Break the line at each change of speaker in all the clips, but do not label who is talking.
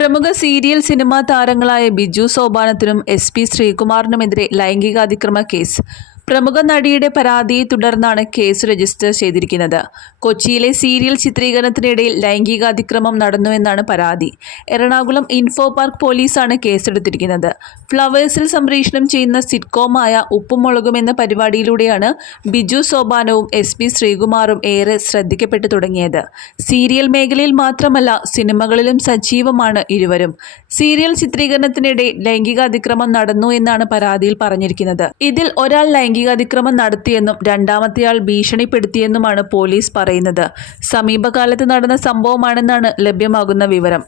പ്രമുഖ serial cinema താരങ്ങളായ ബിജു സോപാനത്തിനും എസ് പി ശ്രീകുമാറിനുമെതിരെ ലൈംഗികാതിക്രമ കേസ് പ്രമുഖ നടിയുടെ പരാതിയെ തുടർന്നാണ് കേസ് രജിസ്റ്റർ ചെയ്തിരിക്കുന്നത്. കൊച്ചിയിലെ സീരിയൽ ചിത്രീകരണത്തിനിടയിൽ ലൈംഗികാതിക്രമം നടന്നുവെന്നാണ് പരാതി. എറണാകുളം ഇൻഫോ പാർക്ക് പോലീസാണ് കേസെടുത്തിരിക്കുന്നത്. ഫ്ലവേഴ്സിൽ സംപ്രേഷണം ചെയ്യുന്ന സിറ്റ്കോമായ ഉപ്പുമുളകും എന്ന പരിപാടിയിലൂടെയാണ് ബിജു സോപാനവും എസ് പി ശ്രീകുമാറും ഏറെ ശ്രദ്ധിക്കപ്പെട്ടു തുടങ്ങിയത്. സീരിയൽ മേഖലയിൽ മാത്രമല്ല സിനിമകളിലും സജീവമാണ് ഇരുവരും. സീരിയൽ ചിത്രീകരണത്തിനിടെ ലൈംഗിക അതിക്രമം നടന്നു എന്നാണ് പരാതിയിൽ പറഞ്ഞിരിക്കുന്നത്. ഇതിൽ ഒരാൾ ലൈംഗികാതിക്രമം നടത്തിയെന്നും രണ്ടാമത്തെയാൾ ഭീഷണിപ്പെടുത്തിയെന്നുമാണ് പോലീസ് പറയുന്നത്. സമീപകാലത്ത് നടന്ന സംഭവമാണെന്നാണ് ലഭ്യമാകുന്ന വിവരം.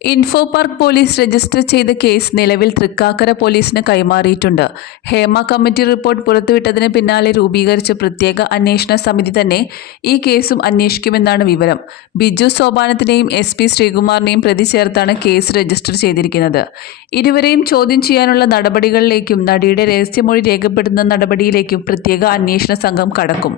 ഇൻഫോ പാർക്ക് പോലീസ് രജിസ്റ്റർ ചെയ്ത കേസ് നിലവിൽ തൃക്കാക്കര പോലീസിന് കൈമാറിയിട്ടുണ്ട്. ഹേമ കമ്മിറ്റി റിപ്പോർട്ട് പുറത്തുവിട്ടതിന് പിന്നാലെ രൂപീകരിച്ച പ്രത്യേക അന്വേഷണ സമിതി തന്നെ ഈ കേസും അന്വേഷിക്കുമെന്നാണ് വിവരം. ബിജു സോപാനത്തിനെയും എസ് പി ശ്രീകുമാറിനെയും പ്രതി ചേർത്താണ് കേസ് രജിസ്റ്റർ ചെയ്തിരിക്കുന്നത്. ഇരുവരെയും ചോദ്യം ചെയ്യാനുള്ള നടപടികളിലേക്കും നടിയുടെ രഹസ്യമൊഴി രേഖപ്പെടുത്തുന്ന നടപടിയിലേക്കും പ്രത്യേക അന്വേഷണ സംഘം കടക്കും.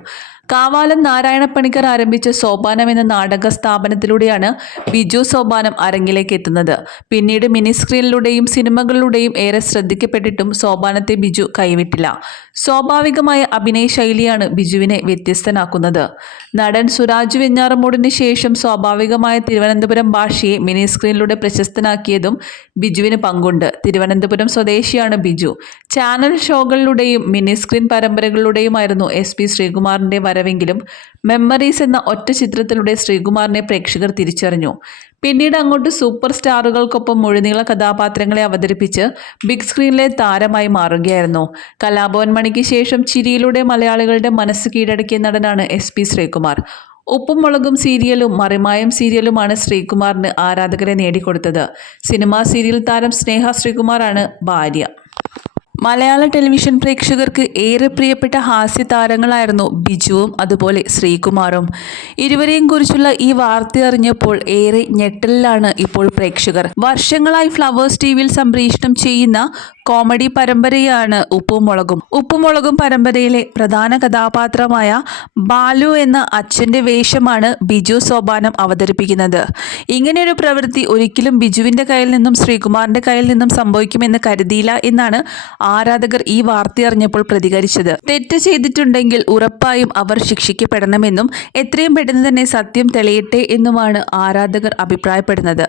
കാവാലം നാരായണപ്പണിക്കർ ആരംഭിച്ച സോപാനം എന്ന നാടക സ്ഥാപനത്തിലൂടെയാണ് ബിജു സോപാനം അരങ്ങിലേക്ക് എത്തുന്നത്. പിന്നീട് മിനി സ്ക്രീനിലൂടെയും സിനിമകളിലൂടെയും ഏറെ ശ്രദ്ധിക്കപ്പെട്ടിട്ടും സോപാനത്തെ ബിജു കൈവിട്ടില്ല. സ്വാഭാവികമായ അഭിനയ ശൈലിയാണ് ബിജുവിനെ വ്യത്യസ്തനാക്കുന്നത്. നടൻ സുരാജ് വെഞ്ഞാറമൂടിന് ശേഷം സ്വാഭാവികമായ തിരുവനന്തപുരം ഭാഷയെ മിനി സ്ക്രീനിലൂടെ പ്രശസ്തനാക്കിയതും ബിജുവിന് പങ്കുണ്ട്. തിരുവനന്തപുരം സ്വദേശിയാണ് ബിജു. ചാനൽ ഷോകളിലൂടെയും മിനി സ്ക്രീൻ പരമ്പരകളിലൂടെയുമായിരുന്നു എസ് പി ശ്രീകുമാറിന്റെ വരവെങ്കിലും മെമ്മറീസ് എന്ന ഒറ്റ ചിത്രത്തിലൂടെ ശ്രീകുമാറിനെ പ്രേക്ഷകർ തിരിച്ചറിഞ്ഞു. പിന്നീട് അങ്ങോട്ട് സൂപ്പർ സ്റ്റാറുകൾക്കൊപ്പം മുഴുനീള കഥാപാത്രങ്ങളെ അവതരിപ്പിച്ച് ബിഗ് സ്ക്രീനിലെ താരമായി മാറുകയായിരുന്നു. കലാഭവൻ മണിക്ക് ശേഷം ചിരിയിലൂടെ മലയാളികളുടെ മനസ്സ് കീഴടക്കിയ നടനാണ് എസ് പി ശ്രീകുമാർ. ഉപ്പും മുളകും സീരിയലും മറിമായം സീരിയലുമാണ് ശ്രീകുമാറിന് ആരാധകരെ നേടിക്കൊടുത്തത്. സിനിമാ സീരിയൽ താരം സ്നേഹ ശ്രീകുമാറാണ് ഭാര്യ. മലയാള ടെലിവിഷൻ പ്രേക്ഷകർക്ക് ഏറെ പ്രിയപ്പെട്ട ഹാസ്യ താരങ്ങളായിരുന്നു ബിജുവും അതുപോലെ ശ്രീകുമാറും. ഇരുവരെയും കുറിച്ചുള്ള ഈ വാർത്ത അറിഞ്ഞപ്പോൾ ഏറെ ഞെട്ടലിലാണ് ഇപ്പോൾ പ്രേക്ഷകർ. വർഷങ്ങളായി ഫ്ലവേഴ്സ് ടി വിയിൽ സംപ്രേഷണം ചെയ്യുന്ന കോമഡി പരമ്പരയാണ് ഉപ്പും മുളകും ഉപ്പും മുളകും പരമ്പരയിലെ പ്രധാന കഥാപാത്രമായ ബാലു എന്ന അച്ഛന്റെ വേഷമാണ് ബിജു സോപാനം അവതരിപ്പിക്കുന്നത്. ഇങ്ങനെയൊരു പ്രവൃത്തി ഒരിക്കലും ബിജുവിന്റെ കയ്യിൽ നിന്നും ശ്രീകുമാറിന്റെ കയ്യിൽ നിന്നും സംഭവിക്കുമെന്ന് കരുതിയില്ല എന്നാണ് ആരാധകർ ഈ വാർത്ത അറിഞ്ഞപ്പോൾ പ്രതികരിച്ചത്. തെറ്റ് ചെയ്തിട്ടുണ്ടെങ്കിൽ ഉറപ്പായും അവർ ശിക്ഷിക്കപ്പെടണമെന്നും എത്രയും പെട്ടെന്ന് തന്നെ സത്യം തെളിയട്ടെ എന്നുമാണ് ആരാധകർ അഭിപ്രായപ്പെടുന്നത്.